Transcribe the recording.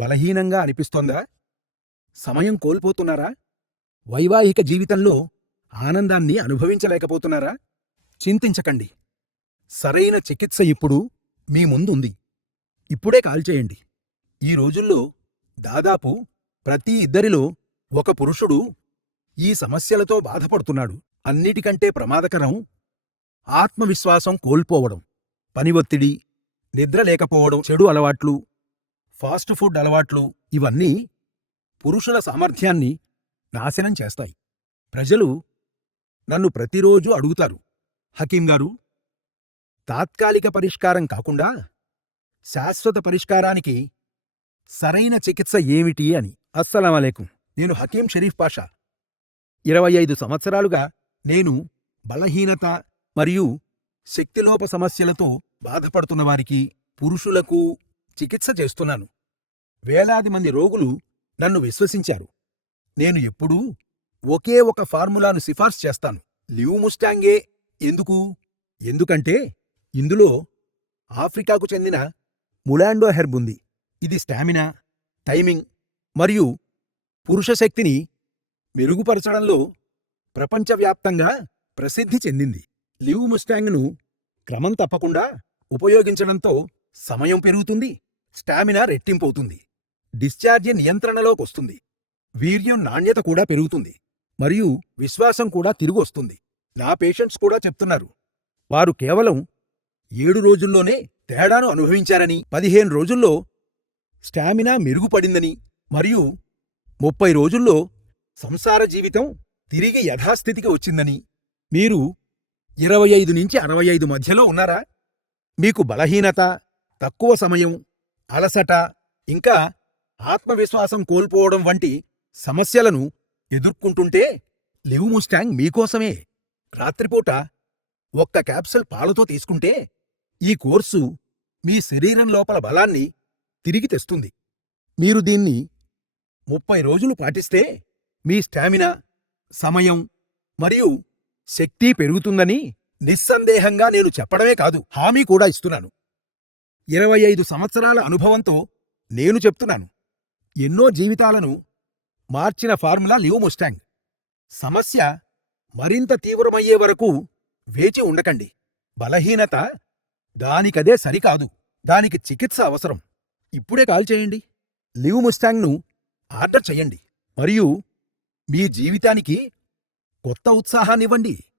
బలహీనంగా అనిపిస్తోందా? సమయం కోల్పోతున్నారా? వైవాహిక జీవితంలో ఆనందాన్ని అనుభవించలేకపోతున్నారా? చింతించకండి. సరైన చికిత్స ఇప్పుడు మీ ముందుంది. ఇప్పుడే కాల్ చేయండి. ఈ రోజుల్లో దాదాపు ప్రతి ఇద్దరిలో ఒక పురుషుడు ఈ సమస్యలతో బాధపడుతున్నాడు. అన్నిటికంటే ప్రమాదకరం ఆత్మవిశ్వాసం కోల్పోవడం, పని ఒత్తిడి, నిద్ర లేకపోవడం, చెడు అలవాట్లు, ఫాస్ట్ ఫుడ్ అలవాట్లు ఇవన్నీ పురుషుల సామర్థ్యాన్ని నాశనం చేస్తాయి. ప్రజలు నన్ను ప్రతిరోజూ అడుగుతారు, హకీం గారు, తాత్కాలిక పరిష్కారం కాకుండా శాశ్వత పరిష్కారానికి సరైన చికిత్స ఏమిటి అని. అస్సలామలేకుం. నేను హకీం షరీఫ్ పాషా. 25 సంవత్సరాలుగా నేను బలహీనత మరియు శక్తిలోప సమస్యలతో బాధపడుతున్నవారికి, పురుషులకు చికిత్స చేస్తున్నాను. వేలాది మంది రోగులు నన్ను విశ్వసించారు. నేను ఎప్పుడూ ఒకే ఒక ఫార్ములాను సిఫార్సు చేస్తాను. లివ్ముస్టాంగే. ఎందుకు? ఎందుకంటే ఇందులో ఆఫ్రికాకు చెందిన ములాండో హెర్బ్ ఉంది. ఇది స్టామినా, టైమింగ్ మరియు పురుష శక్తిని మెరుగుపరచడంలో ప్రపంచవ్యాప్తంగా ప్రసిద్ధి చెందింది. లివ్ముస్టాంగ్ను క్రమం తప్పకుండా ఉపయోగించడంతో సమయం పెరుగుతుంది, స్టామినా రెట్టింపవుతుంది, డిశ్చార్జి నియంత్రణలోకొస్తుంది, వీర్యం నాణ్యత కూడా పెరుగుతుంది మరియు విశ్వాసం కూడా తిరిగొస్తుంది. నా పేషెంట్స్ కూడా చెప్తున్నారు. వారు కేవలం 7 రోజుల్లోనే తేడాను అనుభవించారని, 15 రోజుల్లో స్టామినా మెరుగుపడిందని మరియు 30 రోజుల్లో సంసార జీవితం తిరిగి యథాస్థితికి వచ్చిందని. మీరు 25 నుంచి 65 మధ్యలో ఉన్నారా? మీకు బలహీనత, తక్కువ సమయం, అలసట, ఇంకా ఆత్మవిశ్వాసం కోల్పోవడం వంటి సమస్యలను ఎదుర్కొంటుంటే లివ్ముస్టాంగ్ మీకోసమే. రాత్రిపూట ఒక్క క్యాప్సూల్ పాలతో తీసుకుంటే ఈ కోర్సు మీ శరీరం లోపల బలాన్ని తిరిగి తెస్తుంది. మీరు దీన్ని 30 రోజులు పాటిస్తే మీ స్టామినా, సమయం మరియు శక్తి పెరుగుతుందని నిస్సందేహంగా నేను చెప్పడమే కాదు, హామీ కూడా ఇస్తున్నాను. 25 సంవత్సరాల అనుభవంతో నేను చెప్తున్నాను. ఎన్నో జీవితాలను మార్చిన ఫార్ములా లివ్ముస్టాంగ్. సమస్య మరింత తీవ్రమయ్యే వరకు వేచి ఉండకండి. బలహీనత దానికదే సరికాదు, దానికి చికిత్స అవసరం. ఇప్పుడే కాల్ చేయండి. లివ్ముస్టాంగ్ను ఆర్డర్ చెయ్యండి మరియు మీ జీవితానికి కొత్త ఉత్సాహాన్నివ్వండి.